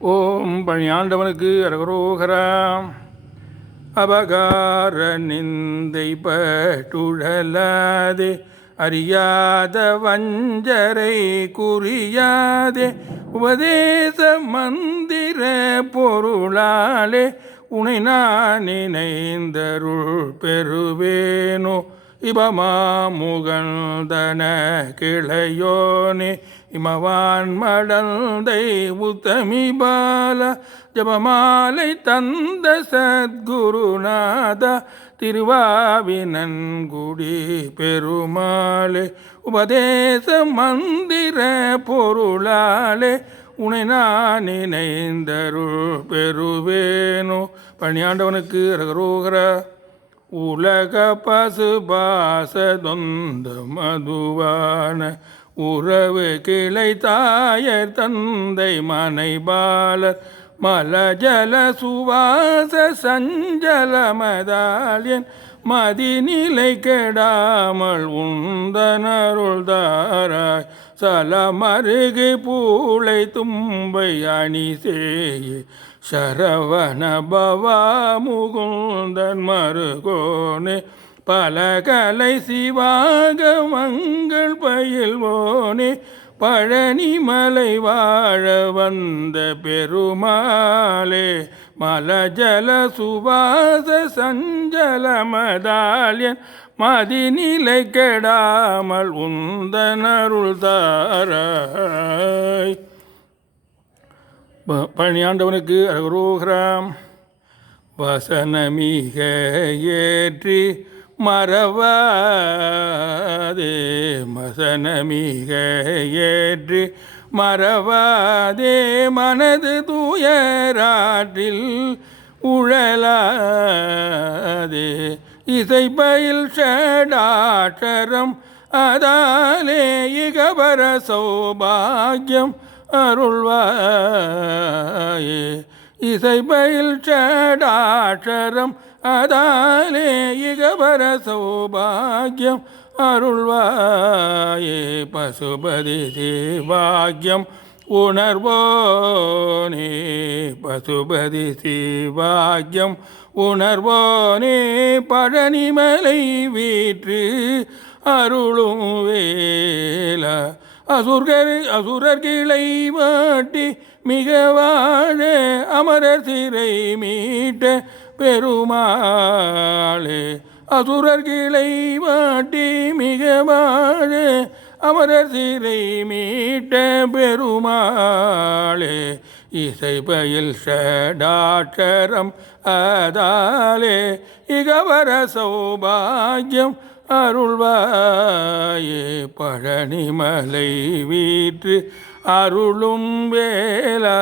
ஓம் பணியாண்டவனுக்கு அரகரோகரா. அபகார நிந்தை பட்டுழலாதே, அறியாத வஞ்சரை குறியாதே, உபதேச மந்திர பொருளாலே உனை நான் நினைந்தருள் பெறுவேனோ. இபமாமுகந்தன கிளையோனே, இமவான் மடந்தை உத்தமி பால, ஜபமாலை தந்த சத்குருநாத, திருவாவினன்குடி பெருமாளே, உபதேச மந்திர பொருளாலே உனை நான் நினைந்தருள் பெறுவேனோ. பணியாண்டவனுக்கு அரகரோகரா. உலக பசுபாசதொந்த மதுவான உறவு கிளை தாயர் தந்தை மனை பாலர், மலஜல சுவாச சஞ்சலமதாலியன் மதிநிலை கெடாமல் உந்தனருள் தாராய், சலமருகு பூளை தும்பை அணிசேயே, சரவண பவா முகுந்தன் மருகோனே, பலகலை சிவாகமங்கள் பயில்வோனே, பழனிமலை வாழ வந்த பெருமாளே, மலஜல சுவாச சஞ்சலமதாலியன் மதிநிலை கெடாமல் உந்தனருள் தாராய். பணியாண்டவனுக்கு அரகரோகராம். வசனமிக ஏற்றி மறவாதே, வசனமிக ஏற்றி மறவாதே, மனது தூயராற்றில் உழலாதே, இசைப்பயில் ஷடாட்சரம் அதாலே இகபர சௌபாகியம் அருள்வாயே, இசைப்பயில் ஷடாட்சரம் அதாலே இகபர சௌபாகியம் அருள்வாயே, பசுபதி சிவாகியம் உணர்வோனே, பசுபதி சிவாகியம் உணர்வோனே, பழனிமலை வீற்று அருளும் வேலா, அசுரர் கிளை வாட்டி மிக வாழ அமரர் சிறை மீட்ட பெருமாளே, அசுரர் கிளை வாட்டி மிக வாழ அமரர் சிறை மீட்ட பெருமாளே, இசைப்பயில் ஷடாட்சரம் அதாலே இகவர சௌபாகியம் அருள்வாயே, பழனிமலை வீற்று அருளும் வேலா.